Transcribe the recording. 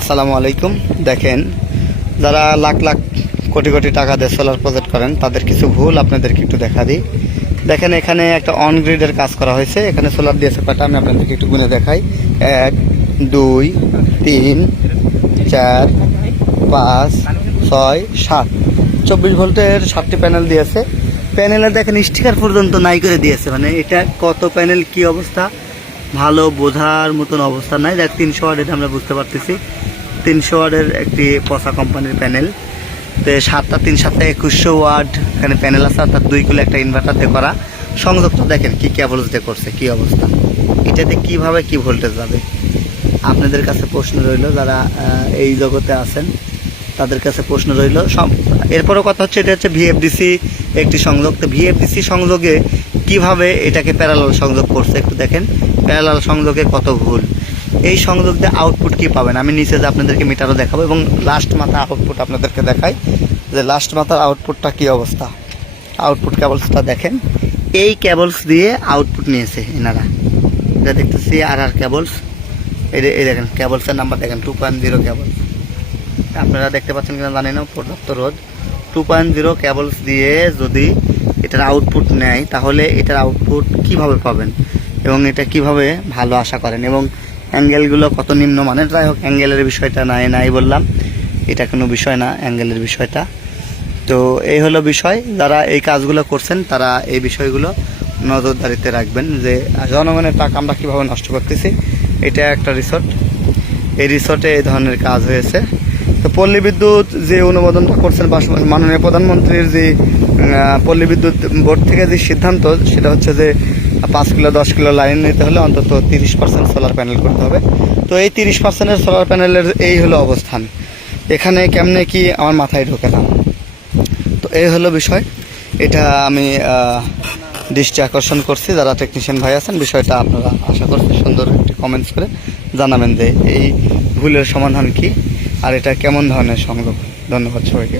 আসসালামু আলাইকুম। দেখেন, যারা লাখ লাখ কোটি কোটি টাকা দিয়ে সোলার প্রজেক্ট করেন, তাদের কিছু ভুল আপনাদেরকে একটু দেখা দিই। দেখেন, এখানে একটা অনগ্রিডের কাজ করা হয়েছে। এখানে সোলার দিয়েছে কয়টা? আমি আপনাদেরকে একটু গুনে দেখাই। এক, দুই, তিন, চার, পাঁচ, ছয়, সাত। চব্বিশ ভোল্টের সাতটি প্যানেল দিয়েছে। প্যানেলে দেখেন স্টিকার পর্যন্ত নাই করে দিয়েছে। মানে এটা কত প্যানেল কি অবস্থা? ভালো বোঝার মতন অবস্থা নাই। দেখ, তিনশো ওয়ার্ডের আমরা বুঝতে পারতেছি। তিনশো ওয়ার্ডের একটি পসা কোম্পানির প্যানেল তো সাতটা, তিন সাতটা, একুশশো ওয়ার্ড এখানে প্যানেল আছে, অর্থাৎ দুই কিলো একটা ইনভার্টার দিয়ে করা। সংযুক্ত দেখেন, কী ক্যাবলস দিয়ে করছে, কি অবস্থা। এটাতে কীভাবে কি ভোল্টেজ যাবে? আপনাদের কাছে প্রশ্ন রইল, যারা এই জগতে আছেন, তাদের কাছে প্রশ্ন রইল। সব এরপরও কথা হচ্ছে, এটা হচ্ছে ভিএফডিসি একটি সংযোগ। তো ভিএফডিসি সংযোগে কীভাবে এটাকে প্যারালাল সংযোগ করছে, একটু দেখেন। প্যারালাল সংযোগে কত ভুল এই সংযোগ দিয়ে আউটপুট কি পাবেন? আমি নিচে যে আপনাদেরকে মিটারও দেখাবো এবং লাস্ট মাথা আউটপুট আপনাদেরকে দেখাই যে লাস্ট মাথার আউটপুটটা কি অবস্থা? আউটপুট কেবলসটা দেখেন। এই কেবলস দিয়ে আউটপুট নিয়েছে এনারা। এটা দেখতেছি আর আর কেবলস এই দেখেন কেবলসের নাম্বার দেখেন টু পয়েন্ট জিরো কেবলস আপনারা দেখতে পাচ্ছেন কিনা জানি না, পর্যাপ্ত রোদ টু পয়েন্ট জিরো কেবলস দিয়ে যদি এটার আউটপুট নেয়, তাহলে এটার আউটপুট কীভাবে পাবেন? এবং এটা কীভাবে ভালো আশা করেন? এবং অ্যাঙ্গেলগুলো কত নিম্ন মানের যাই হোক, অ্যাঙ্গেলের বিষয়টা নাই নাই বললাম। এটা কোনো বিষয় না, অ্যাঙ্গেলের বিষয়টা। তো এই হলো বিষয়। যারা এই কাজগুলো করছেন, তারা এই বিষয়গুলো নজরদারিতে রাখবেন যে, জনগণের টাকা আমরা কীভাবে নষ্ট করতেছি। এটা একটা রিসোর্ট। এই রিসোর্টে এই ধরনের কাজ হয়েছে। তো পল্লী বিদ্যুৎ যে অনুমোদনটা করছেন মাননীয় প্রধানমন্ত্রীর যে পল্লী বিদ্যুৎ বোর্ড থেকে যে সিদ্ধান্ত, সেটা হচ্ছে যে পাঁচ কিলো, দশ কিলো লাইন নিতে হলে অন্তত তিরিশ পার্সেন্ট সোলার প্যানেল করতে হবে। তো এই তিরিশ পার্সেন্টের সোলার প্যানেলের এই হলো অবস্থান। এখানে কেমনে কি আমার মাথায় ঢোকে না। তো এই হলো বিষয়। এটা আমি দৃষ্টি আকর্ষণ করছি। যারা টেকনিশিয়ান ভাই আছেন, বিষয়টা আপনারা আশা করছি সুন্দর একটি কমেন্টস করে জানাবেন যে এই ভুলের সমাধান কি। আর এটা কেমন ধরনের সংযোগ? ধন্যবাদ সবাইকে।